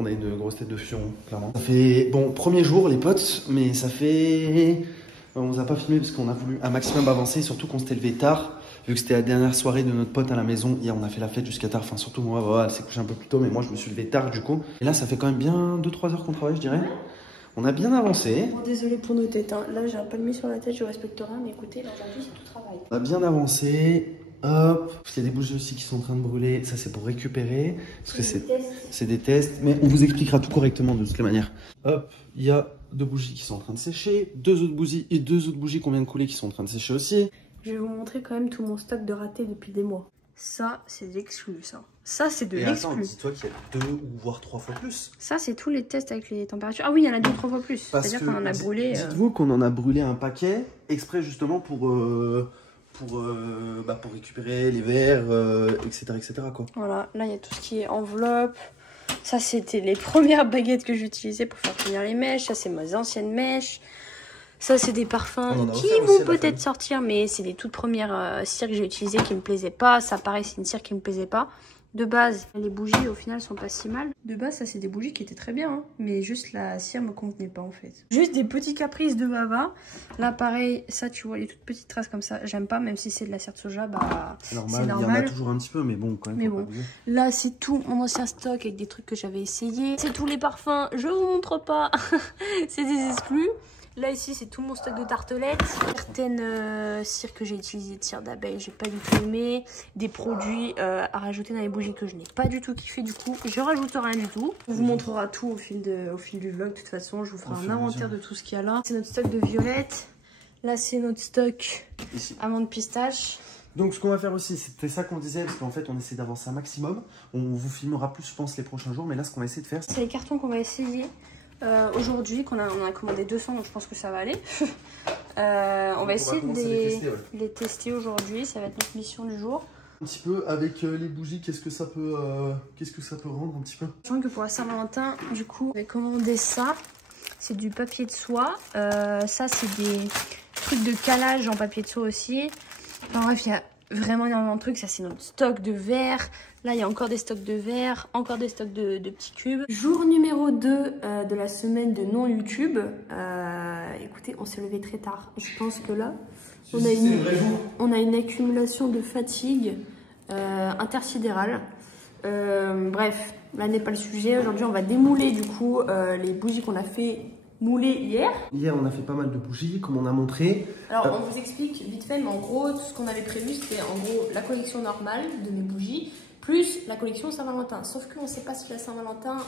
On a une grosse tête de fion, clairement. Ça fait, bon, premier jour, les potes, mais ça fait... On nous a pas filmé parce qu'on a voulu un maximum avancer, surtout qu'on s'était levé tard. Vu que c'était la dernière soirée de notre pote à la maison, hier on a fait la fête jusqu'à tard, enfin surtout moi, voilà, elle s'est couchée un peu plus tôt, mais moi je me suis levé tard du coup. Et là ça fait quand même bien 2-3 heures qu'on travaille, je dirais. On a bien avancé. Bon, désolé pour nos têtes, hein. Là j'ai un palmier sur la tête, je respecterai, mais écoutez, là aujourd'hui c'est tout travail. On a bien avancé, hop, il y a des bougies aussi qui sont en train de brûler, ça c'est pour récupérer, parce que c'est des tests, mais on vous expliquera tout correctement de toutes les manières. Hop, il y a 2 bougies qui sont en train de sécher, 2 autres bougies qu'on vient de couler qui sont en train de sécher aussi. Je vais vous montrer quand même tout mon stock de ratés depuis des mois. Ça, c'est de l'exclu, ça. Ça, c'est de l'exclu. Dis-toi qu'il y a 2 ou voire 3 fois plus. Ça, c'est tous les tests avec les températures. Ah oui, il y en a 2 ou 3 fois plus. C'est-à-dire qu'on en a brûlé... Dites-vous qu'on en a brûlé un paquet, exprès justement pour récupérer les verres, etc., etc., quoi. Voilà, là, il y a tout ce qui est enveloppe. Ça, c'était les premières baguettes que j'utilisais pour faire tenir les mèches. Ça, c'est mes anciennes mèches. Ça, c'est des parfums qui vont peut-être sortir, mais c'est les toutes premières cires que j'ai utilisées qui me plaisaient pas. Ça, pareil, c'est une cire qui me plaisait pas. De base, les bougies, au final, sont pas si mal. De base, ça, c'est des bougies qui étaient très bien, hein, mais juste la cire me convenait pas, en fait. Juste des petits caprices de Vava. Là, pareil, ça, tu vois, les toutes petites traces comme ça, j'aime pas, même si c'est de la cire de soja, bah, c'est normal. Il y en a toujours un petit peu, mais bon, quand même. Mais bon, là, c'est tout mon ancien stock avec des trucs que j'avais essayé. C'est tous les parfums, je vous montre pas. C'est des exclus. Là, ici, c'est tout mon stock de tartelettes. Certaines cires que j'ai utilisées de cire d'abeille, j'ai pas du tout aimé. Des produits à rajouter dans les bougies que je n'ai pas du tout kiffé. Du coup, je rajoute rien du tout. On vous montrera tout au fil du vlog. De toute façon, je vous ferai un inventaire de tout ce qu'il y a là. C'est notre stock de violettes. Là, c'est notre stock amandes pistache. Donc, ce qu'on va faire aussi, c'était ça qu'on disait, parce qu'en fait, on essaie d'avancer un maximum. On vous filmera plus, je pense, les prochains jours. Mais là, ce qu'on va essayer de faire, c'est les cartons qu'on va essayer. Aujourd'hui, on a commandé 200, donc je pense que ça va aller. On va essayer de les tester aujourd'hui, ça va être notre mission du jour. Un petit peu avec les bougies, qu'est-ce que ça peut rendre un petit peu? Je pense que pour la Saint-Valentin, du coup, on va commander ça. C'est du papier de soie. Ça, c'est des trucs de calage en papier de soie aussi. Enfin bref, il y a vraiment énormément de trucs. Ça, c'est notre stock de verre. Là, il y a encore des stocks de verre, encore des stocks de petits cubes. Jour numéro 2 de la semaine de non-YouTube. Écoutez, on s'est levé très tard. Je pense que là, on a une accumulation de fatigue intersidérale. Bref, là n'est pas le sujet. Aujourd'hui, on va démouler du coup les bougies qu'on a fait mouler hier. Hier, on a fait pas mal de bougies, comme on a montré. Alors, on vous explique vite fait, mais en gros, tout ce qu'on avait prévu, c'était en gros la collection normale de mes bougies, plus la collection Saint-Valentin. Sauf qu'on ne sait pas si la Saint-Valentin,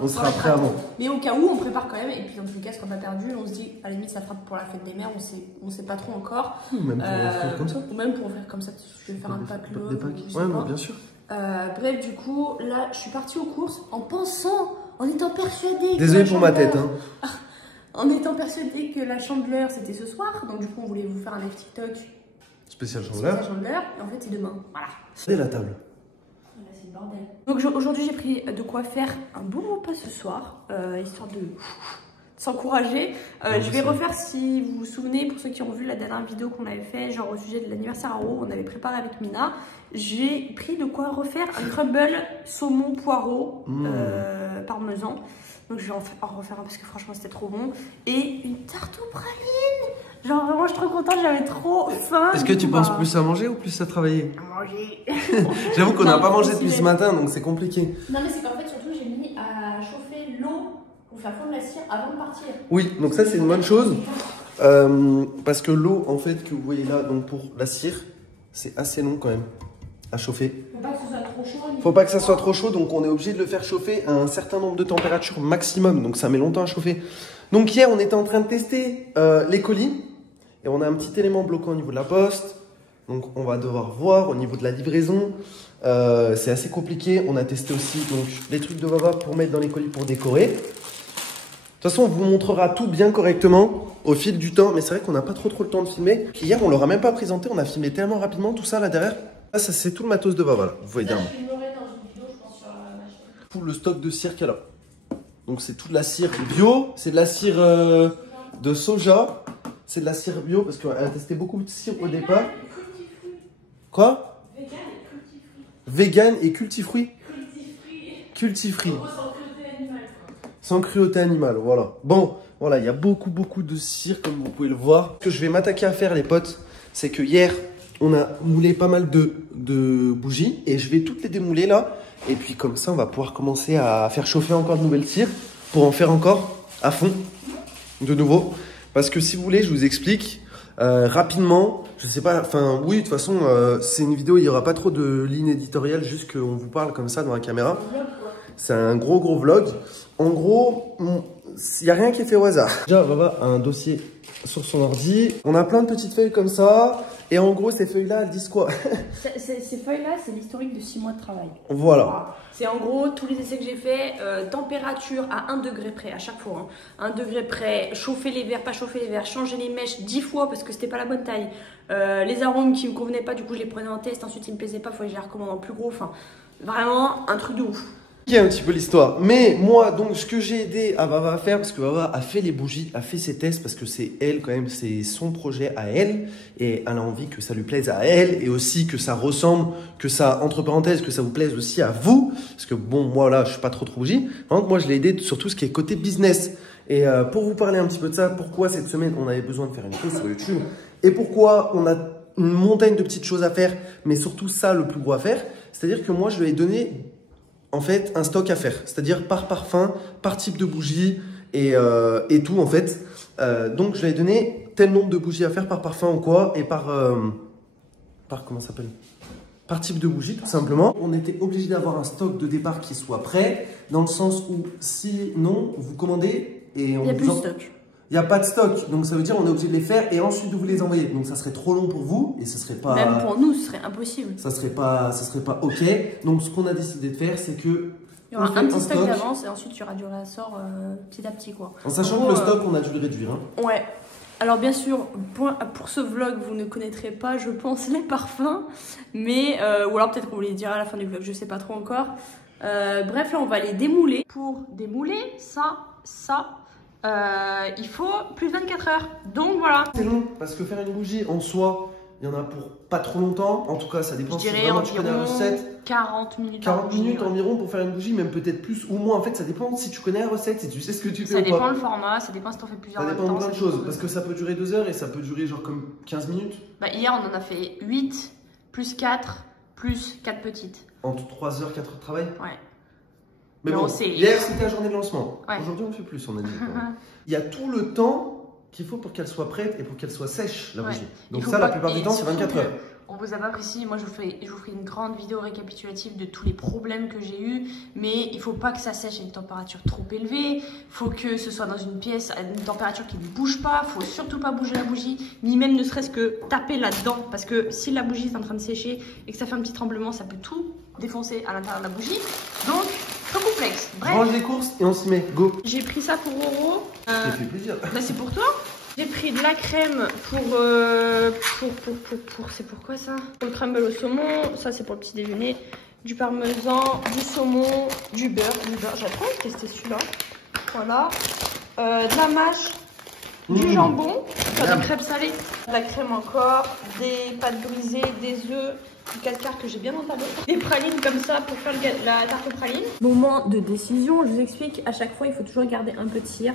on sera prêt avant. Mais au cas où, on prépare quand même. Et puis, dans tous les cas, ce qu'on n'a pas perdu, on se dit, à la limite, ça fera pour la fête des mères. On sait pas trop encore. Ou même pour faire comme ça. Ou même pour faire comme ça. Je vais faire un pack love. Des packs. Ouais, non, bien sûr. Bref, du coup, là, je suis partie aux courses en pensant, en étant persuadée. Désolé pour ma tête, hein. En étant persuadée que la chandeleur c'était ce soir, donc du coup on voulait vous faire un live TikTok spécial chandeleur. Et en fait c'est demain, voilà. C'est la table. Là c'est le bordel. Donc aujourd'hui j'ai pris de quoi faire un bon repas ce soir, histoire de s'encourager. Je vais refaire, si vous vous souvenez, pour ceux qui ont vu la dernière vidéo qu'on avait fait, genre au sujet de l'anniversaire à Ro, on avait préparé avec Mina. J'ai pris de quoi refaire un crumble saumon poireau parmesan. Donc je vais en refaire un parce que franchement c'était trop bon. Et une tarte aux pralines. Genre vraiment je suis trop contente, j'avais trop faim. Est-ce que tu penses plus à manger ou plus à travailler? À manger. J'avoue qu'on n'a pas mangé depuis ce matin donc c'est compliqué. Non mais c'est qu'en fait surtout j'ai mis à chauffer l'eau pour faire fondre la cire avant de partir. Oui, donc ça c'est une bonne chose. Parce que l'eau en fait que vous voyez là, donc pour la cire, c'est assez long quand même à chauffer. Faut pas que ce soit trop chaud. Faut pas que ça soit trop chaud, donc on est obligé de le faire chauffer à un certain nombre de températures maximum, donc ça met longtemps à chauffer. Donc hier on était en train de tester les colis, et on a un petit élément bloquant au niveau de la poste, donc on va devoir voir au niveau de la livraison, c'est assez compliqué. On a testé aussi donc, les trucs de Vava pour mettre dans les colis pour décorer. De toute façon on vous montrera tout bien correctement au fil du temps, mais c'est vrai qu'on n'a pas trop le temps de filmer. Hier on leur a même pas présenté, on a filmé tellement rapidement tout ça là derrière. Ah, ça c'est tout le matos de Vava là, vous voyez derrière. Tout le stock de cire qu'il y a là. Donc c'est toute la cire bio, c'est de la cire de soja, c'est de la cire bio parce qu'elle a testé beaucoup de cire au départ. Quoi? Vegan et cultifruit. Cultifruit. Sans cruauté animale, voilà. Bon, voilà, il y a beaucoup de cire, comme vous pouvez le voir. Ce que je vais m'attaquer à faire, les potes, c'est que hier, on a moulé pas mal de bougies. Et je vais toutes les démouler là. Et puis comme ça, on va pouvoir commencer à faire chauffer encore de nouvelles cires pour en faire encore à fond, de nouveau. Parce que si vous voulez, je vous explique rapidement. Je sais pas, enfin oui, de toute façon, c'est une vidéo, il n'y aura pas trop de ligne éditoriale, juste qu'on vous parle comme ça dans la caméra. C'est un gros vlog. En gros, il n'y a rien qui est fait au hasard. Déjà, Vava a un dossier sur son ordi. On a plein de petites feuilles comme ça. Et en gros, ces feuilles-là, elles disent quoi? Ces feuilles-là, c'est l'historique de 6 mois de travail. Voilà. C'est en gros tous les essais que j'ai fait, température à 1 degré près à chaque fois. 1 degré près, chauffer les verres, pas chauffer les verres, changer les mèches 10 fois parce que c'était pas la bonne taille. Les arômes qui me convenaient pas, du coup je les prenais en test, ensuite ils me plaisaient pas, il fallait que je les recommande en plus gros. Enfin, vraiment un truc de ouf. Qui est un petit peu l'histoire. Mais moi, donc, ce que j'ai aidé à Vava à faire, parce que Vava a fait les bougies, a fait ses tests, parce que c'est elle, quand même, c'est son projet à elle. Et elle a envie que ça lui plaise à elle, et aussi que ça ressemble, que ça, entre parenthèses, que ça vous plaise aussi à vous. Parce que bon, moi, là, je suis pas trop bougie. Par contre, moi, je l'ai aidé sur tout ce qui est côté business. Et pour vous parler un petit peu de ça, pourquoi cette semaine, on avait besoin de faire une chose sur YouTube, et pourquoi on a une montagne de petites choses à faire, mais surtout ça, le plus gros à faire. C'est-à-dire que moi, je lui ai donné en fait un stock à faire, c'est-à-dire par parfum, par type de bougie et tout en fait. Donc je lui ai donné tel nombre de bougies à faire par parfum ou quoi et par comment ça s'appelle, par type de bougie tout simplement. On était obligé d'avoir un stock de départ qui soit prêt, dans le sens où sinon vous commandez et on il n'y a plus de stock. Il n'y a pas de stock, donc ça veut dire on est obligé de les faire et ensuite de vous les envoyer. Donc ça serait trop long pour vous et ce serait pas... Même pour nous, ce serait impossible. Ça serait pas ok. Donc ce qu'on a décidé de faire, c'est que... Il y aura un petit stock d'avance et ensuite il y aura du réassort petit à petit quoi. En sachant que le stock, on a dû le réduire. Hein. Ouais. Alors bien sûr, pour ce vlog, vous ne connaîtrez pas, je pense, les parfums. Mais, ou alors peut-être qu'on vous les dira à la fin du vlog, je sais pas trop encore. Bref, là on va les démouler. Pour démouler ça... il faut plus de 24 heures. Donc voilà. C'est long parce que faire une bougie en soi, il y en a pour pas trop longtemps. En tout cas, ça dépend si vraiment tu connais la recette. 40 minutes. 40 minutes environ pour faire une bougie, même peut-être plus ou moins. En fait, ça dépend si tu connais la recette, si tu sais ce que tu fais. Ça dépend le format, ça dépend si t'en fais plusieurs. Ça dépend de plein de choses parce que ça peut durer 2 heures et ça peut durer genre comme 15 minutes. Bah, hier, on en a fait 8, plus 4, plus 4 petites. Entre 3 heures, 4 heures de travail. Ouais. Mais bon, hier c'était la journée de lancement. Ouais. Aujourd'hui on fait plus, on a dit. Il y a tout le temps qu'il faut pour qu'elle soit prête et pour qu'elle soit sèche la bougie. Donc ça, la plupart du temps, c'est 24 heures. On vous a pas précisé, moi je vous ferai une grande vidéo récapitulative de tous les problèmes que j'ai eu, mais il faut pas que ça sèche à une température trop élevée, faut que ce soit dans une pièce à une température qui ne bouge pas, faut surtout pas bouger la bougie, ni même ne serait-ce que taper là-dedans, parce que si la bougie est en train de sécher et que ça fait un petit tremblement, ça peut tout défoncer à l'intérieur de la bougie, donc trop complexe. Bref. Je range les courses et on s'y met, go. J'ai pris ça pour Roro. Ça fait plaisir. Bah c'est pour toi. J'ai pris de la crème pour c'est pour quoi ça? Pour le crumble au saumon, ça c'est pour le petit déjeuner, du parmesan, du saumon, du beurre, j'ai trop envie de tester celui-là. Voilà, de la mâche, du jambon, des crêpes salées, de la crème encore, des pâtes brisées, des œufs, du 4 quarts que j'ai bien entamé, des pralines comme ça pour faire la tarte aux pralines. Moment de décision, je vous explique, à chaque fois il faut toujours garder un peu de cire.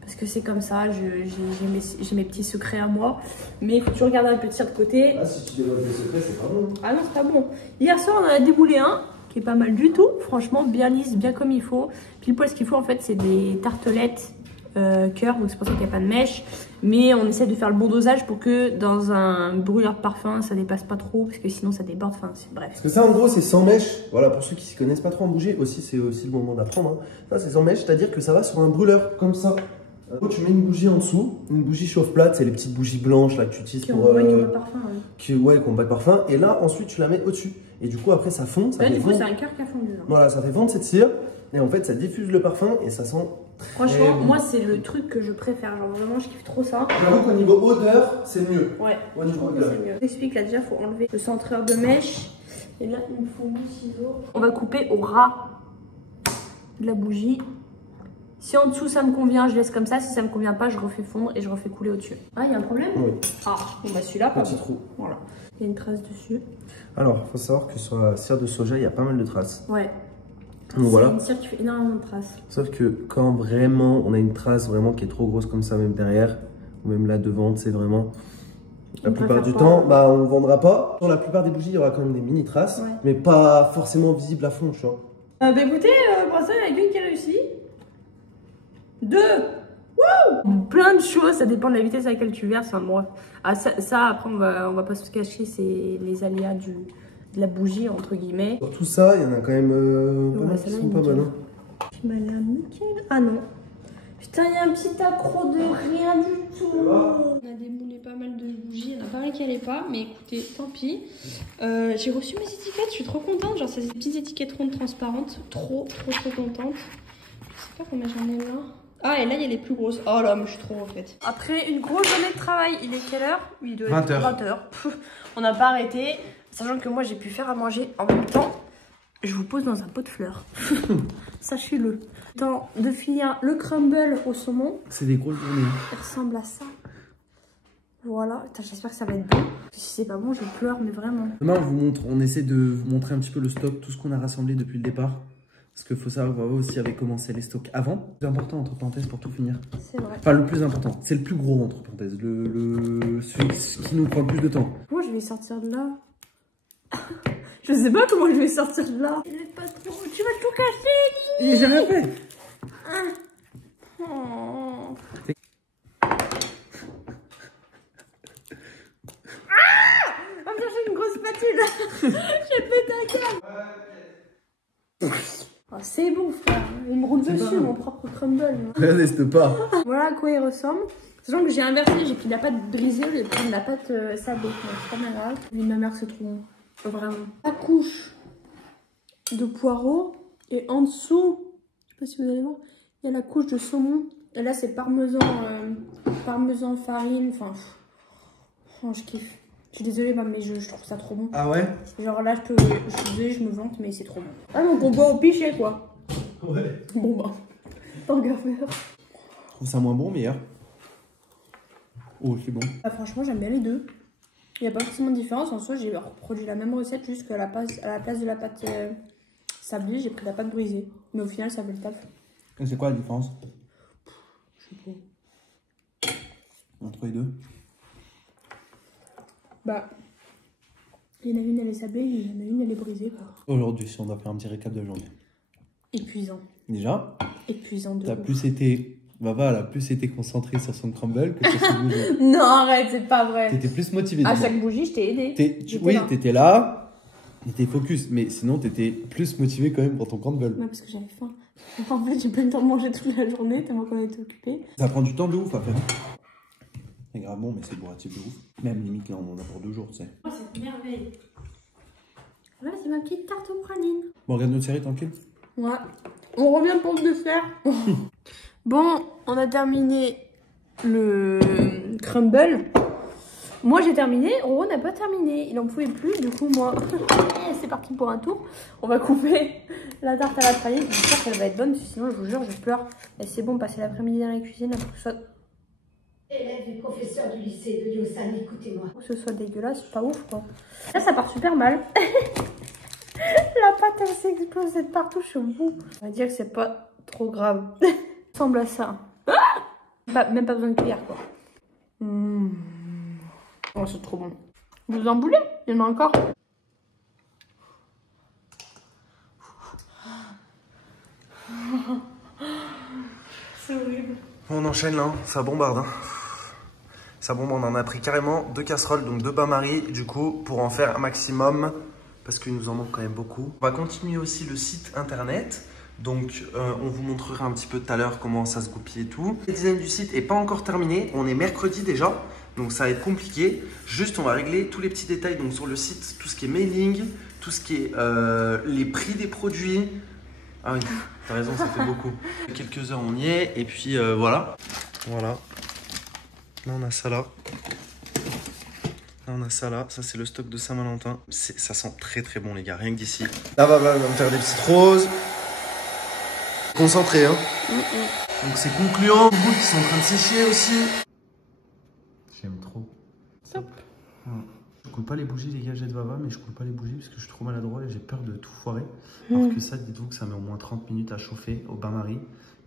Parce que c'est comme ça, j'ai mes petits secrets à moi. Mais il faut toujours garder un peu de cire de côté. Ah, si tu dévoiles tes secrets, c'est pas bon. Ah non, c'est pas bon. Hier soir, on en a déboulé un qui est pas mal du tout. Franchement, bien lisse, bien comme il faut. Puis le poil, ce qu'il faut, en fait, c'est des tartelettes cœur. Donc c'est pour ça qu'il n'y a pas de mèche. Mais on essaie de faire le bon dosage pour que dans un brûleur de parfum, ça dépasse pas trop. Parce que sinon, ça déborde. Enfin, bref. Parce que ça, en gros, c'est sans mèche. Voilà, pour ceux qui ne s'y connaissent pas trop en bougie, aussi, c'est aussi le moment d'apprendre. Hein. Ça, c'est sans mèche, c'est-à-dire que ça va sur un brûleur, comme ça. Tu mets une bougie en dessous, une bougie chauffe-plate, c'est les petites bougies blanches là que tu utilises pour. Qui ont pas de parfum. Qui ont pas de parfum. Et là, ensuite, tu la mets au-dessus. Et du coup, après, ça fond. Ça là, du coup, c'est un cœur qui a fondu. Hein. Voilà, ça fait fondre cette cire. Et en fait, ça diffuse le parfum et ça sent. Franchement, moi, c'est le truc que je préfère. Genre, vraiment, je kiffe trop ça. J'avoue qu'au niveau odeur, c'est mieux. Ouais, au niveau odeur. C'est mieux. Je t'explique là, déjà, il faut enlever le centreur de mèche. Et là, il me faut mon ciseau. On va couper au ras de la bougie. Si en dessous ça me convient, je laisse comme ça. Si ça me convient pas, je refais fondre et je refais couler au-dessus. Ah, il y a un problème? Oui. Ah, bon bah celui-là, petit trou. Voilà. Il y a une trace dessus. Alors, il faut savoir que sur la cire de soja, il y a pas mal de traces. Ouais. Donc voilà. Une cire qui fait énormément de traces. Sauf que quand vraiment on a une trace vraiment qui est trop grosse comme ça, même derrière, ou même là devant, c'est vraiment... La plupart du temps, bah, on ne vendra pas. Dans la plupart des bougies, il y aura quand même des mini traces, mais pas forcément visibles à fond, tu vois. Bah écoutez, pour l'instant, il y en a qu'une qui a réussi. 2. Wouh! Plein de choses, ça dépend de la vitesse à laquelle tu verses. Enfin, bon, ah, ça, après, on va pas se cacher, c'est les aléas de la bougie, entre guillemets. Sur tout ça, il y en a quand même pas mal qui sont pas bonnes. Puis madame, nickel. Ah non. Putain, il y a un petit accro de rien du tout. On a démoulé pas mal de bougies, il y en a pas mal qui allaient pas, mais écoutez, tant pis. J'ai reçu mes étiquettes, je suis trop contente. Genre, c'est des petites étiquettes rondes transparentes. Trop contente. Je sais pas combien j'en ai là. Ah, et là, il y a les plus grosses. Oh là, mais je suis trop en fait. Après une grosse journée de travail, il est quelle heure? Il doit être 20h. On n'a pas arrêté. Sachant que moi, j'ai pu faire à manger en même temps. Je vous pose dans un pot de fleurs. Sachez-le. Temps de finir le crumble au saumon. C'est des grosses journées. Il ressemble à ça. Voilà. J'espère que ça va être bon. Si c'est pas bon, je pleure, mais vraiment. Demain, on essaie de vous montrer un petit peu le stock, tout ce qu'on a rassemblé depuis le départ. Parce qu'il faut savoir aussi avec commencé les stocks avant. Le plus important, entre parenthèses, pour tout finir. C'est vrai. Enfin, le plus important. C'est le plus gros, entre parenthèses. Celui qui nous prend le plus de temps. Moi, je vais sortir de là. Je sais pas comment je vais sortir de là. Il est pas trop. Tu vas tout casser. J'ai rien fait. Oh. Va me chercher une grosse spatule. J'ai pété un câble. Oh, c'est bon, frère. Il me roule dessus, mon propre crumble. Reste pas. Voilà à quoi il ressemble. Sachant que j'ai inversé, j'ai pris de la pâte brisée au lieu de prendre de la pâte sablée. C'est pas bien grave. Vu de ma mère, c'est trop bon. Vraiment. La couche de poireaux. Et en dessous, je sais pas si vous allez voir, il y a la couche de saumon. Et là, c'est parmesan, parmesan farine. Enfin, oh, je kiffe. Je suis désolée, mais je trouve ça trop bon. Ah ouais? Genre là, je suis désolée, je me vante, mais c'est trop bon. Ah, donc on boit au pichet, quoi. Ouais. Bon, bah, tant qu'à faire. Je trouve ça moins bon, meilleur. Oh, c'est bon. Ah, franchement, j'aime bien les deux. Il n'y a pas forcément de différence. En soi, j'ai reproduit la même recette, juste qu'à la place de la pâte sablée, j'ai pris la pâte brisée. Mais au final, ça fait le taf. Et c'est quoi la différence? Je sais pas. Entre les deux? Bah, il y en a une, elle est sablée, il y en a une, elle est brisée, quoi. Aujourd'hui, si on doit faire un petit récap de la journée. Épuisant. Déjà, Épuisant de t'as ouf. plus été... Baba, elle a plus été concentrée sur son crumble que sur son bougie. Non, arrête, c'est pas vrai. T'étais plus motivée. À chaque bougie, je t'ai aidé. Oui, t'étais là, t'étais focus, mais sinon t'étais plus motivée quand même pour ton crumble. Ouais, parce que j'avais faim. En fait, j'ai pas eu le temps de manger toute la journée, tellement qu'on était occupés. Ça prend du temps de ouf à faire. C'est grave bon, mais c'est bourratif de ouf. Même limite, là, on en a pour 2 jours, tu sais. Oh, c'est une merveille. Voilà, c'est ma petite tarte aux pralines. Bon, regarde notre série tranquille. Ouais. On revient pour le dessert. Bon, on a terminé le crumble. Moi, j'ai terminé. Roro n'a pas terminé. Il en pouvait plus. Du coup, moi, c'est parti pour un tour. On va couper la tarte à la praline. J'espère qu'elle va être bonne. Sinon, je vous jure, je pleure. Et c'est bon, passer l'après-midi dans la cuisine pour que ce soit... Élève et professeur du lycée de Yosan, écoutez-moi. Pour que ce soit dégueulasse, c'est pas ouf, quoi. Là, ça part super mal. La pâte, elle s'est explosée de partout chez vous. On va dire que c'est pas trop grave. Ça ressemble à ça. Même pas besoin de cuillère, quoi. Oh, c'est trop bon. Vous en voulez? Il y en a encore? C'est horrible. On enchaîne là, ça bombarde. Hein. Ça bombarde, on en a pris carrément 2 casseroles, donc 2 bains-maries, du coup, pour en faire un maximum, parce qu'il nous en manque quand même beaucoup. On va continuer aussi le site internet. Donc, on vous montrera un petit peu tout à l'heure comment ça se goupille et tout. Le design du site n'est pas encore terminé. On est mercredi déjà, donc ça va être compliqué. Juste, on va régler tous les petits détails donc sur le site, tout ce qui est mailing, tout ce qui est les prix des produits. Ah oui, t'as raison, ça fait beaucoup. Quelques heures, on y est. Et puis, voilà. Voilà. Là, on a ça là. Là, on a ça là. Ça, c'est le stock de Saint-Valentin. Ça sent très très bon, les gars. Rien que d'ici. Là, on va me faire des petites roses. Concentré, hein. Donc c'est concluant. Les boules qui sont en train de sécher aussi. J'aime trop. Top. Je coule pas les bougies, les gadgets Vava, mais je coule pas les bougies parce que je suis trop maladroit et j'ai peur de tout foirer. Alors que ça, dites-vous que ça met au moins 30 minutes à chauffer au bain-marie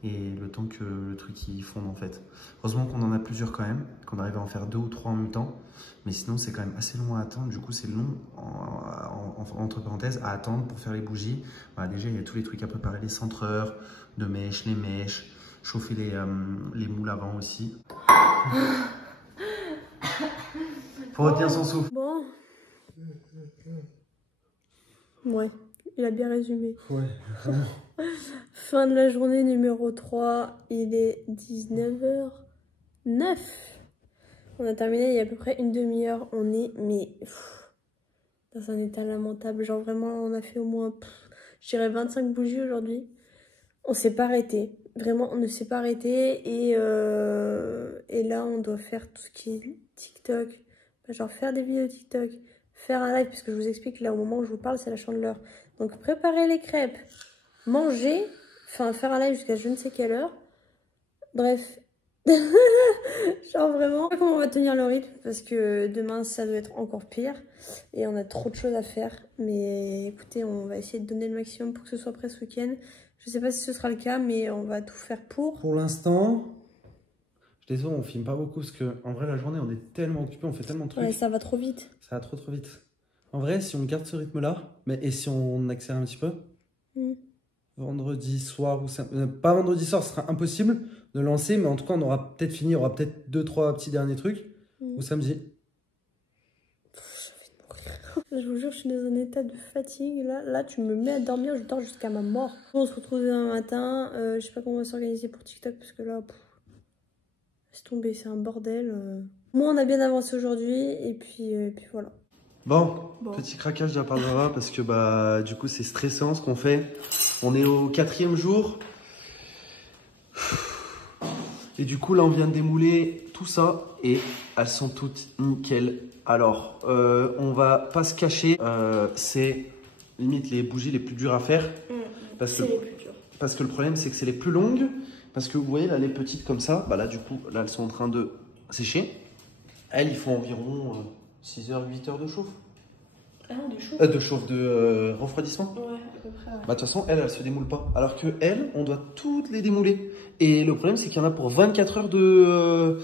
et le temps que le truc il fonde en fait. Heureusement qu'on en a plusieurs quand même, qu'on arrive à en faire 2 ou 3 en même temps. Mais sinon, c'est quand même assez long à attendre. Du coup, c'est long, entre parenthèses, à attendre pour faire les bougies. Voilà, déjà, il y a tous les trucs à préparer, les centreurs de mèches, les mèches, chauffer les moules avant aussi. Faut retenir son souffle. Bon. Ouais, il a bien résumé. Ouais. Fin de la journée numéro 3, il est 19h09. On a terminé il y a à peu près une demi-heure. On est, dans un état lamentable. Genre vraiment, on a fait au moins, je dirais 25 bougies aujourd'hui. On s'est pas arrêté. Vraiment, on ne s'est pas arrêté. Et là, on doit faire tout ce qui est TikTok. Genre faire des vidéos TikTok. Faire un live, puisque je vous explique, là, au moment où je vous parle, c'est la chandeleur. Donc, préparer les crêpes. Manger. Enfin, faire un live jusqu'à je ne sais quelle heure. Bref. Genre vraiment, je sais pas comment on va tenir le rythme parce que demain ça doit être encore pire et on a trop de choses à faire. Mais écoutez, on va essayer de donner le maximum pour que ce soit prêt ce week-end. Je sais pas si ce sera le cas, mais on va tout faire pour. Pour l'instant, je suis désolé, on filme pas beaucoup parce que en vrai la journée on est tellement occupé, on fait tellement de trucs. Ouais, ça va trop vite. Ça va trop vite. En vrai, si on garde ce rythme-là, et si on accélère un petit peu, vendredi soir ou pas vendredi soir, ce sera impossible de lancer, mais en tout cas, on aura peut-être fini, il y aura peut-être 2-3 petits derniers trucs, ou samedi. Là, je vous jure, je suis dans un état de fatigue. Là, tu me mets à dormir, je dors jusqu'à ma mort. On se retrouve demain matin. Je sais pas comment on va s'organiser pour TikTok parce que là, laisse tomber, c'est un bordel. Moi, on a bien avancé aujourd'hui et puis voilà. Bon, petit craquage de la part de Vava parce que bah du coup c'est stressant ce qu'on fait. On est au 4e jour. Et du coup là on vient de démouler tout ça et elles sont toutes nickel. Alors on va pas se cacher, c'est limite les bougies les plus dures à faire. Parce que le problème c'est que c'est les plus longues. Parce que vous voyez là les petites comme ça, bah là du coup là elles sont en train de sécher. Elles il faut environ 6 heures, 8 heures de chauffe. Ah non, de chauffe. De chauffe, de refroidissement. Ouais, à peu près. Ouais. Bah, de toute façon, elle se démoule pas. Alors que elle, on doit toutes les démouler. Et le problème, c'est qu'il y en a pour 24 heures de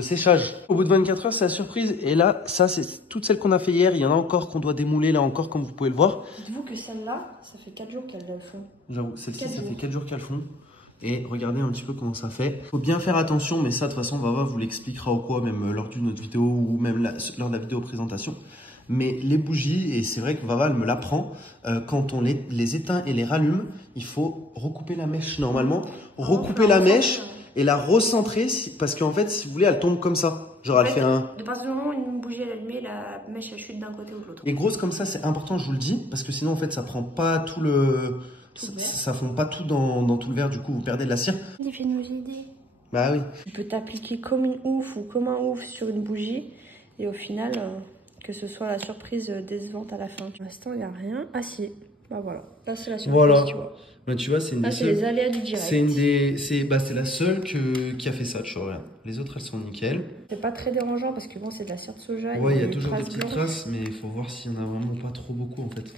séchage. Au bout de 24 heures, c'est la surprise. Et là, ça, c'est toutes celles qu'on a fait hier. Il y en a encore qu'on doit démouler, là encore, comme vous pouvez le voir. Dites-vous que celle-là, ça fait 4 jours qu'elles le font. J'avoue, celle-ci, ça fait 4 jours qu'elles font. Et regardez un petit peu comment ça fait. Faut bien faire attention, mais ça de toute façon Vava vous l'expliquera ou quoi, même lors d'une autre vidéo ou même lors de la vidéo présentation. Mais les bougies, et c'est vrai que Vava elle me l'apprend, quand on les éteint et les rallume, il faut recouper la mèche normalement. Recouper la mèche et la recentrer parce qu'en fait, si vous voulez, elle tombe comme ça. Genre elle fait un... De partir du moment où une bougie est allumée, la mèche elle chute d'un côté ou de l'autre. Et grosse comme ça, c'est important, je vous le dis, parce que sinon en fait ça prend pas tout le... Ça fond pas tout dans tout le verre, du coup vous perdez de la cire. J'ai nos idées. Bah oui. Tu peux t'appliquer comme une ouf ou comme un ouf sur une bougie et au final que ce soit la surprise décevante à la fin. Pour l'instant il n'y a rien. Ah si, bah voilà. Là c'est la surprise, voilà. tu vois. Bah tu vois, c'est une des seules... les aléas du direct. C'est la seule qui a fait ça, tu vois. Regarde. Les autres elles sont nickel. C'est pas très dérangeant parce que bon c'est de la cire de soja. Ouais, il y a toujours des petites traces, mais il faut voir s'il y en a vraiment pas trop beaucoup en fait.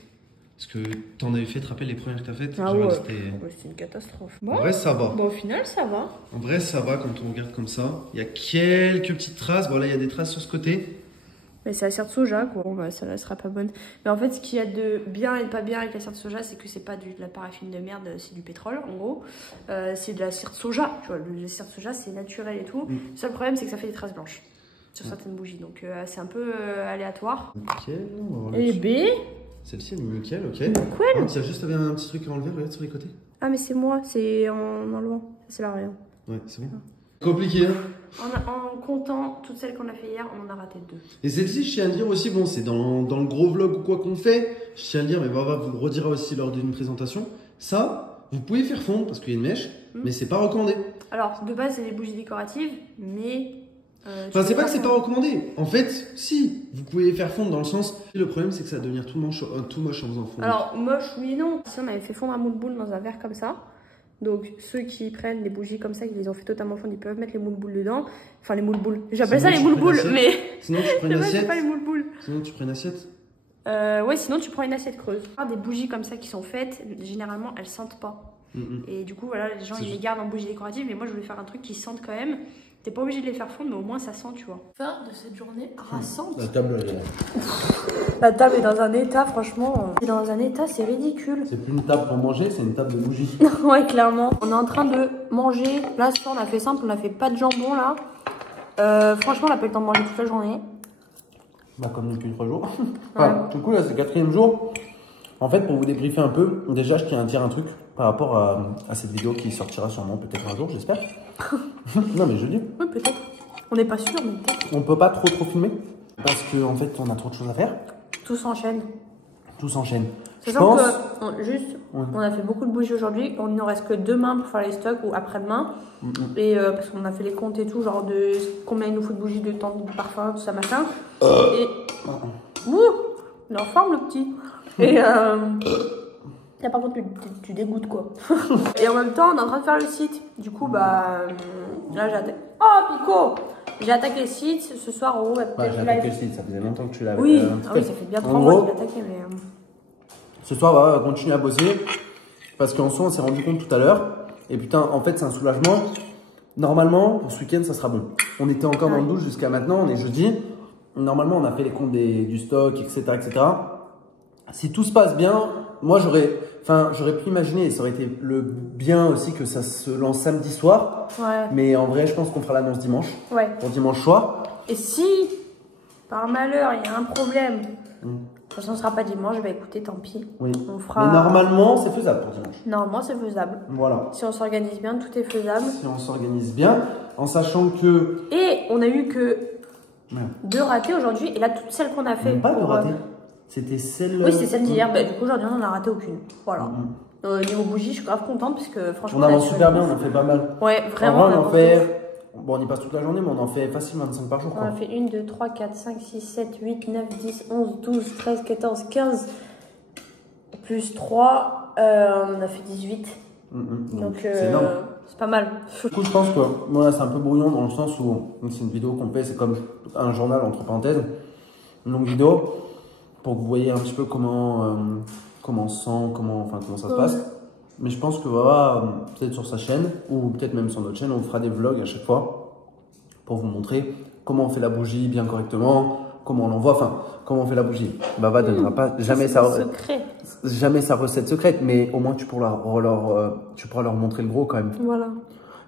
Parce que t'en avais fait, te rappeler les premières que t'as faites. Ah ouais, c'était une catastrophe. Bon, en vrai, ça va. Bon, au final, ça va. En vrai, ça va quand on regarde comme ça. Il y a quelques petites traces. Bon, là, il y a des traces sur ce côté. Mais c'est la cire de soja, quoi. Bon, bah, ça ne sera pas bonne. Mais en fait, ce qu'il y a de bien et de pas bien avec la cire de soja, c'est que c'est pas de la paraffine de merde, c'est du pétrole, en gros. C'est de la cire de soja. Tu vois, la cire de soja, c'est naturel et tout. Le seul problème, c'est que ça fait des traces blanches sur certaines bougies. Donc, c'est un peu aléatoire. Nickel. Et B. Celle-ci, elle est nickel, ok. Nickel. Ah, tu as juste un petit truc à enlever, regarde sur les côtés. Ah, mais c'est moi, c'est en enlevant. C'est là, rien. Ouais, c'est bon. Compliqué, hein. En comptant toutes celles qu'on a fait hier, on en a raté 2. Et celle-ci, je tiens à le dire aussi, bon, c'est dans le gros vlog ou quoi qu'on fait. Je tiens à le dire, mais Vava vous le redira aussi lors d'une présentation. Ça, vous pouvez faire fondre parce qu'il y a une mèche, mais c'est pas recommandé. Alors, de base, c'est des bougies décoratives, mais... Enfin, c'est pas que c'est pas recommandé. En fait, si, vous pouvez les faire fondre dans le sens... Le problème, c'est que ça va devenir tout moche en faisant fondre. Alors, moche, oui et non. Si on avait fait fondre un moule boule dans un verre comme ça, Donc ceux qui prennent des bougies comme ça, qui les ont fait totalement fondre, ils peuvent mettre les moules-boules dedans. Enfin les moules-boules. J'appelle ça les moules-boules, mais... Sinon tu prends une assiette. pas les moules-boules. Sinon tu prends une assiette. Ouais, sinon tu prends une assiette creuse. Des bougies comme ça qui sont faites, généralement elles sentent pas. Et du coup, voilà, les gens ils les gardent en bougies décoratives, mais moi je voulais faire un truc qui sente quand même. T'es pas obligé de les faire fondre, mais au moins ça sent, tu vois. Fin de cette journée harassante. La table, elle est là. La table est dans un état, franchement. Dans un état, c'est ridicule. C'est plus une table pour manger, c'est une table de bougies. Ouais, clairement. On est en train de manger. Là, ce soir, on a fait simple, on a fait pas de jambon là. Franchement, on n'a pas eu le temps de manger toute la journée. Bah, comme depuis 3 jours. Enfin, du coup, là, c'est le 4e jour. En fait, pour vous débriefer un peu, déjà, je tiens à dire un truc par rapport à cette vidéo qui sortira sûrement peut-être un jour, j'espère. Non, mais je dis. Oui, peut-être. On n'est pas sûr, mais peut-être. On peut pas trop filmer parce qu'en fait, on a trop de choses à faire. Tout s'enchaîne. Tout s'enchaîne. Je pense que, juste, on a fait beaucoup de bougies aujourd'hui. On ne reste que demain pour faire les stocks ou après-demain. Et parce qu'on a fait les comptes et tout, genre de combien il nous faut de bougies, de temps de parfum, tout ça, machin. Et. Ouh, il est en forme, le petit. Et là, par contre, tu dégoûtes quoi. Et en même temps, on est en train de faire le site. Du coup, bah. Là, j'ai attaqué. Oh, Pico! J'ai attaqué le site. Ce soir, en gros, j'ai attaqué le site. Ça faisait longtemps que tu l'avais. Oui, oui, ça fait bien 3 mois qu'il a attaqué, mais. Ce soir, on va continuer à bosser. Parce qu'en soi, on s'est rendu compte tout à l'heure. Et putain, en fait, c'est un soulagement. Normalement, pour ce week-end, ça sera bon. On était encore dans le douche jusqu'à maintenant. On est jeudi. Normalement, on a fait les comptes du stock, etc., etc. Si tout se passe bien, moi, j'aurais pu imaginer, et ça aurait été le bien aussi que ça se lance samedi soir. Ouais. Mais en vrai, je pense qu'on fera l'annonce dimanche. Ouais. Pour dimanche soir. Et si, par malheur, il y a un problème, de toute façon, ce sera pas dimanche, bah écoutez, tant pis. Oui. On fera... Mais normalement, c'est faisable pour dimanche. Normalement, c'est faisable. Voilà. Si on s'organise bien, tout est faisable. Si on s'organise bien, en sachant que... Et on a eu que 2 ratés aujourd'hui, et là, toutes celles qu'on a fait... Pas de ratés. C'était celle... Oui, c'est celle d'hier. Bah, du coup, aujourd'hui, on n'en a raté aucune. Voilà. Niveau bougie, je suis grave contente parce que franchement... On avance super bien, on en fait pas mal. Ouais, vraiment. En vrai, on en fait... Bon, on y passe toute la journée, mais on en fait facilement 25 par jour. On a fait 1, 2, 3, 4, 5, 6, 7, 8, 9, 10, 11, 12, 13, 14, 15... Plus 3, on a fait 18. Donc, c'est énorme. c'est pas mal. Du coup, je pense que voilà, c'est un peu brouillon dans le sens où c'est une vidéo qu'on fait, c'est comme un journal entre parenthèses, une longue vidéo, pour que vous voyez un petit peu comment on se sent, comment ça se passe. Mais je pense que voilà, peut-être sur sa chaîne, ou peut-être même sur notre chaîne, on fera des vlogs à chaque fois, pour vous montrer comment on fait la bougie bien correctement, comment on l'envoie, enfin, comment on fait la bougie. Baba ne donnera pas jamais sa recette secrète, mais au moins tu pourras leur montrer le gros quand même. Voilà.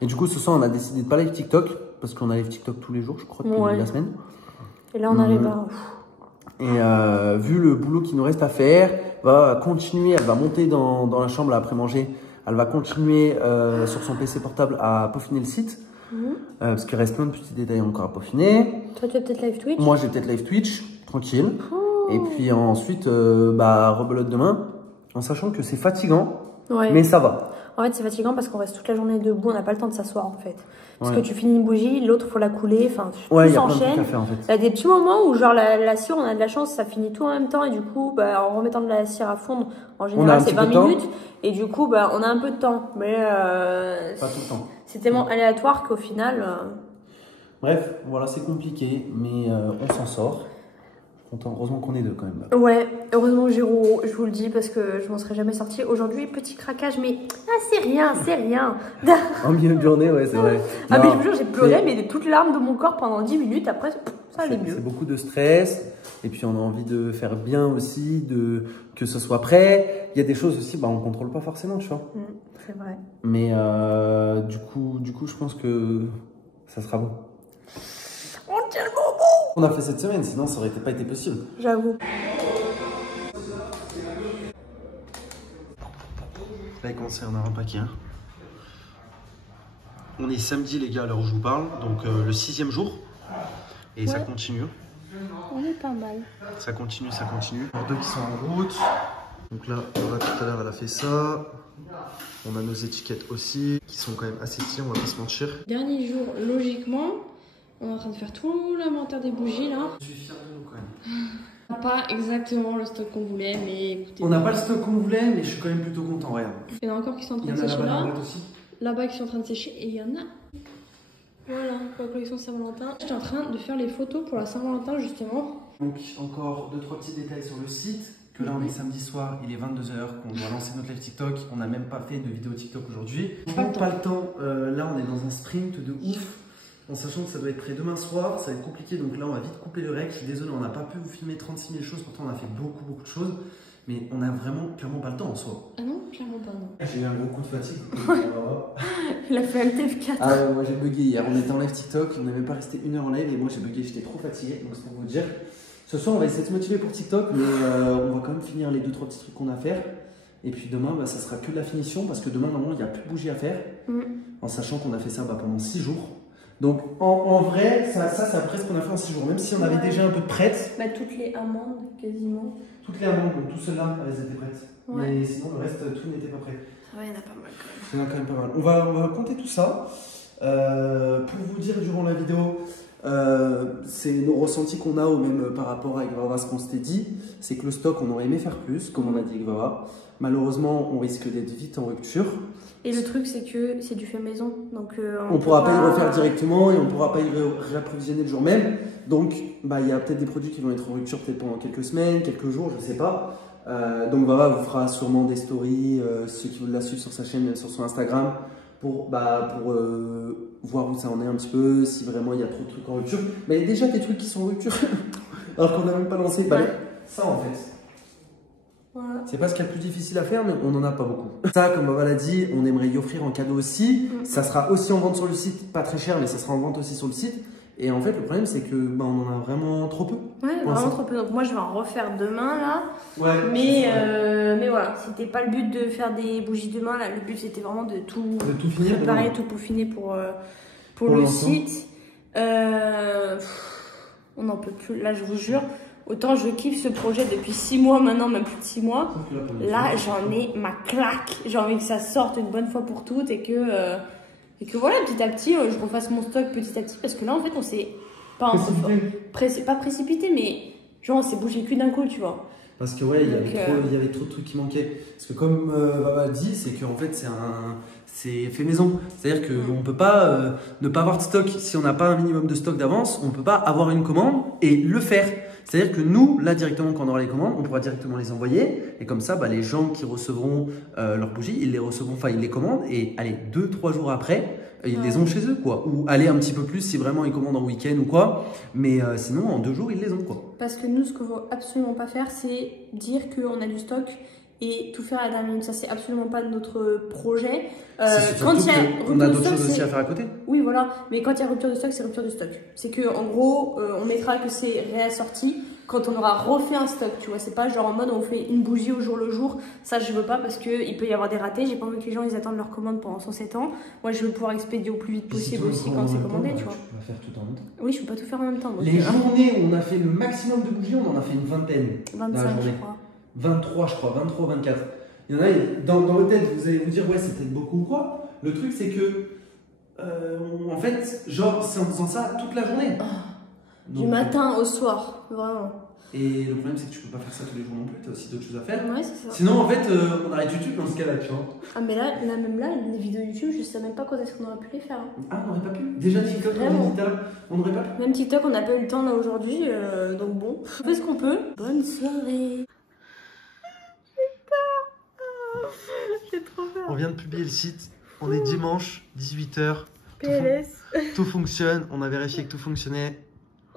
Et du coup, ce soir, on a décidé de pas live TikTok, parce qu'on a live TikTok tous les jours, je crois, depuis la semaine. Et là, on arrive à... Et vu le boulot qu'il nous reste à faire, va continuer, elle va monter dans la chambre là, après manger, elle va continuer sur son PC portable à peaufiner le site. Parce qu'il reste plein de petits détails encore à peaufiner. Toi, tu as peut-être live Twitch? Moi, j'ai peut-être live Twitch, tranquille. Et puis ensuite, rebelote demain, en sachant que c'est fatigant, mais ça va. En fait, c'est fatigant parce qu'on reste toute la journée debout, on n'a pas le temps de s'asseoir en fait. Parce que tu finis une bougie, l'autre, faut la couler, enfin, tout s'enchaîne. Il y a des petits moments où, genre, la cire, on a de la chance, ça finit tout en même temps, et du coup, en remettant de la cire à fondre, en général, c'est 20 minutes, et du coup, on a un peu de temps. Mais pas tout le temps. C'est tellement aléatoire qu'au final. Bref, voilà, c'est compliqué, mais on s'en sort. Heureusement qu'on est deux quand même. Là. Ouais, heureusement que j'ai Roro, je vous le dis, parce que je m'en serais jamais sortie. Aujourd'hui, petit craquage, mais c'est rien, c'est rien. En milieu de journée, ouais, c'est vrai. Ah, mais je vous jure, j'ai pleuré, mais toutes les larmes de mon corps pendant 10 minutes, après, ça allait mieux. C'est beaucoup de stress, et puis on a envie de faire bien aussi, que ce soit prêt. Il y a des choses aussi, on contrôle pas forcément, tu vois. C'est vrai. Mais du coup, je pense que ça sera bon. On tient le bon. On a fait cette semaine, sinon ça aurait pas été possible. J'avoue. Là, il commence à y en avoir un paquet. On est samedi, les gars, à l'heure où je vous parle, donc le 6e jour. Et ça continue. On est pas mal. Ça continue, ça continue. Il y en a 2 qui sont en route. Donc là, tout à l'heure, elle a fait ça. On a nos étiquettes aussi, qui sont quand même assez stylées, on va pas se mentir. Dernier jour, logiquement. On est en train de faire tout l'inventaire des bougies là. Je suis fier de nous quand même. pas exactement le stock qu'on voulait, mais écoutez. On n'a pas le stock qu'on voulait, mais je suis quand même plutôt content, regarde. Il y en a encore qui sont en Il train y de en a sécher là-bas là. aussi. Là-bas qui sont en train de sécher et il y en a. Voilà, pour la collection Saint-Valentin. J'étais en train de faire les photos pour la Saint-Valentin justement. Donc encore 2-3 petits détails sur le site. Que là on est samedi soir, il est 22h, qu'on doit lancer notre live TikTok. On n'a même pas fait de vidéo TikTok aujourd'hui. Pas le temps. Là on est dans un sprint de ouf. En sachant que ça doit être prêt demain soir, ça va être compliqué. Donc là on va vite couper le rec. Je suis désolé, on n'a pas pu vous filmer 36 000 choses. Pourtant on a fait beaucoup de choses. Mais on a vraiment clairement pas le temps en soi. Ah non, clairement pas non. J'ai eu un gros coup de fatigue. Il a fait LTF4. Ah ouais, moi j'ai bugué hier. On était en live TikTok, on n'est même pas resté 1 heure en live et moi j'ai bugué, j'étais trop fatigué. Donc c'est pour vous dire. Ce soir on va essayer de se motiver pour TikTok, mais on va quand même finir les 2-3 petits trucs qu'on a à faire. Et puis demain, ça sera que de la finition parce que demain normalement il n'y a plus de bougies à faire. En sachant qu'on a fait ça pendant 6 jours. Donc en vrai, ça c'est après ce qu'on a fait en 6 jours. Même si on avait déjà un peu de prêtes. Bah, toutes les amandes quasiment. Toutes les amandes, donc tout celles-là, elles étaient prêtes. Ouais. Mais sinon le reste, tout n'était pas prêt. Ouais, il y en a pas mal quand même. Il y en a quand même pas mal. On va compter tout ça. Pour vous dire durant la vidéo, c'est nos ressentis qu'on a, ou même par rapport à Egvava, ce qu'on s'était dit, c'est que le stock, on aurait aimé faire plus, comme on a dit Egvava. Malheureusement, on risque d'être vite en rupture. Et le truc, c'est que c'est du fait maison. Donc, on ne pourra pas y refaire directement et on ne pourra pas y réapprovisionner le jour même. Donc, il y a peut-être des produits qui vont être en rupture peut-être pendant quelques semaines, quelques jours, je ne sais pas. Donc, Vava vous fera sûrement des stories, ceux qui veulent la suivre sur sa chaîne, sur son Instagram, pour voir où ça en est un petit peu, si vraiment il y a trop de trucs en rupture. Mais il y a déjà des trucs qui sont en rupture, alors qu'on n'a même pas lancé. Ça, en fait. Voilà. C'est pas ce qu'il y a le plus difficile à faire, mais on n'en a pas beaucoup. Ça, comme Vava l'a dit, on aimerait y offrir en cadeau aussi. Ça sera aussi en vente sur le site, pas très cher, mais ça sera en vente aussi sur le site. Et en fait, le problème, c'est que on en a vraiment trop peu. Ouais, vraiment trop peu. Donc moi, je vais en refaire demain, là. Ouais. Mais voilà, c'était pas le but de faire des bougies demain. Là, le but, c'était vraiment de tout finir, préparer, tout peaufiner pour le site. On n'en peut plus. Là, je vous jure. Autant je kiffe ce projet depuis 6 mois maintenant, même plus de 6 mois. Là, j'en ai ma claque. J'ai envie que ça sorte une bonne fois pour toutes et que voilà, petit à petit, je refasse mon stock petit à petit. Parce que là, en fait, on s'est pas précipité, mais genre, on s'est bougé que d'un coup, tu vois. Parce que ouais, il y avait trop de trucs qui manquaient. Parce que comme Vava dit, c'est qu'en fait, c'est fait maison. C'est-à-dire qu'on ne peut pas ne pas avoir de stock. Si on n'a pas un minimum de stock d'avance, on ne peut pas avoir une commande et le faire. C'est-à-dire que nous, là directement, quand on aura les commandes, on pourra directement les envoyer. Et comme ça, les gens qui recevront leurs bougies, ils les recevront, ils les commandent. Et allez, 2-3 jours après, ils les ont chez eux, quoi. Ou aller un petit peu plus si vraiment ils commandent en week-end ou quoi. Mais sinon, en 2 jours, ils les ont, quoi. Parce que nous, ce qu'on ne veut absolument pas faire, c'est dire qu'on a du stock et tout faire à la dernière minute. Ça, c'est absolument pas notre projet. Quand on a d'autres choses aussi à faire à côté. Oui, voilà. Mais quand il y a rupture de stock, c'est rupture de stock. C'est que en gros, on mettra que c'est réassorti quand on aura refait un stock. Tu vois, c'est pas genre en mode on fait une bougie au jour le jour. Ça, je veux pas parce qu'il peut y avoir des ratés. J'ai pas envie que les gens ils attendent leur commande pendant 107 ans. Moi, je veux pouvoir expédier au plus vite possible aussi quand c'est commandé, tu vois. Tu vas faire tout en même temps. Oui, je peux pas tout faire en même temps. Donc, les journées où on a fait le maximum de bougies, on en a fait une vingtaine. 25, je crois. 23, je crois, 23, 24. Il y en a, dans votre tête, vous allez vous dire, ouais, c'est peut-être beaucoup ou quoi. Le truc, c'est que, en fait, genre, c'est en faisant ça toute la journée. Du matin au soir, vraiment. Et le problème, c'est que tu peux pas faire ça tous les jours non plus, tu as aussi d'autres choses à faire. Ouais, c'est ça. Sinon, en fait, on arrête YouTube dans ce cas-là, tu vois. Ah, mais là, même là, les vidéos YouTube, je sais même pas quand est-ce qu'on aurait pu les faire. Ah, on n'aurait pas pu. Déjà, TikTok, on n'aurait pas pu. Même TikTok, on n'a pas eu le temps là aujourd'hui, donc bon, on fait ce qu'on peut. Bonne soirée. J'ai trop peur. On vient de publier le site, on est dimanche, 18h. PLS. Tout fonctionne, on a vérifié que tout fonctionnait.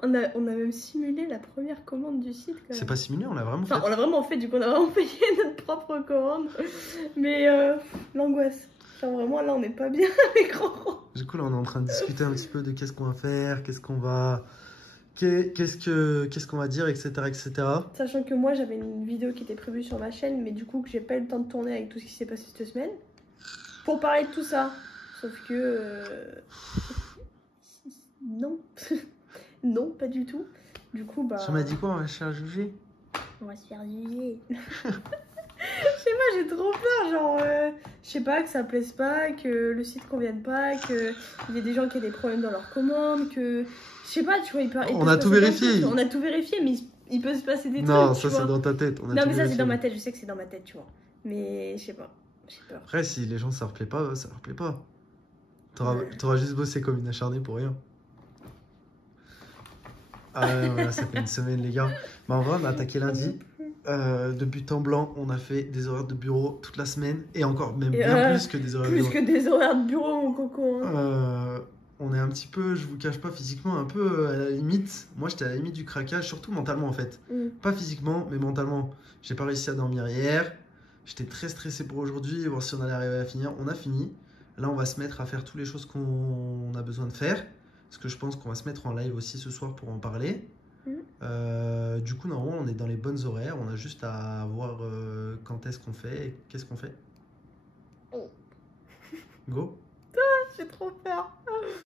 On a même simulé la première commande du site. C'est pas simulé, on l'a vraiment fait. Enfin, on l'a vraiment fait, du coup on a vraiment payé notre propre commande. Mais l'angoisse. Genre vraiment là on n'est pas bien avec Ronron. Du coup là on est en train de discuter un petit peu de qu'est-ce qu'on va faire, qu'est-ce qu'on va dire, etc., etc. Sachant que moi j'avais une vidéo qui était prévue sur ma chaîne, mais du coup que j'ai pas eu le temps de tourner avec tout ce qui s'est passé cette semaine. Pour parler de tout ça. Sauf que... non. Non, pas du tout. Du coup, Tu m'as dit quoi, on va se faire juger? On va se faire juger. Je sais pas, j'ai trop peur, genre, je sais pas, que ça plaise pas, que le site convienne pas, qu'il y ait des gens qui aient des problèmes dans leur commande, que, je sais pas, tu vois, on a tout vérifié. On a tout vérifié, mais il peut se passer des Non, trucs. ça c'est dans ta tête. On a Non, tous mais vu ça le c'est dans film. ma tête, je sais que c'est dans ma tête, tu vois. Mais je sais pas, j'ai peur. Après, si les gens ça leur plaît pas, ça leur plaît pas. Ouais. T'auras juste bossé comme une acharnée pour rien. Ah ouais, voilà, ça fait une semaine, les gars. Mais en vrai, on a attaqué lundi. De but en blanc, on a fait des horaires de bureau toute la semaine. Et encore, même bien plus que des horaires de Plus bureau. que des horaires de bureau, mon coco. Hein. On est un petit peu, je vous cache pas, physiquement, un peu à la limite. Moi, j'étais à la limite du craquage, surtout mentalement en fait. Pas physiquement, mais mentalement. J'ai pas réussi à dormir hier. J'étais très stressé pour aujourd'hui, voir si on allait arriver à finir. On a fini. Là, on va se mettre à faire toutes les choses qu'on a besoin de faire. Parce que je pense qu'on va se mettre en live aussi ce soir pour en parler. Du coup, normalement, on est dans les bonnes horaires. On a juste à voir quand est-ce qu'on fait et qu'est-ce qu'on fait. Go. J'ai trop peur.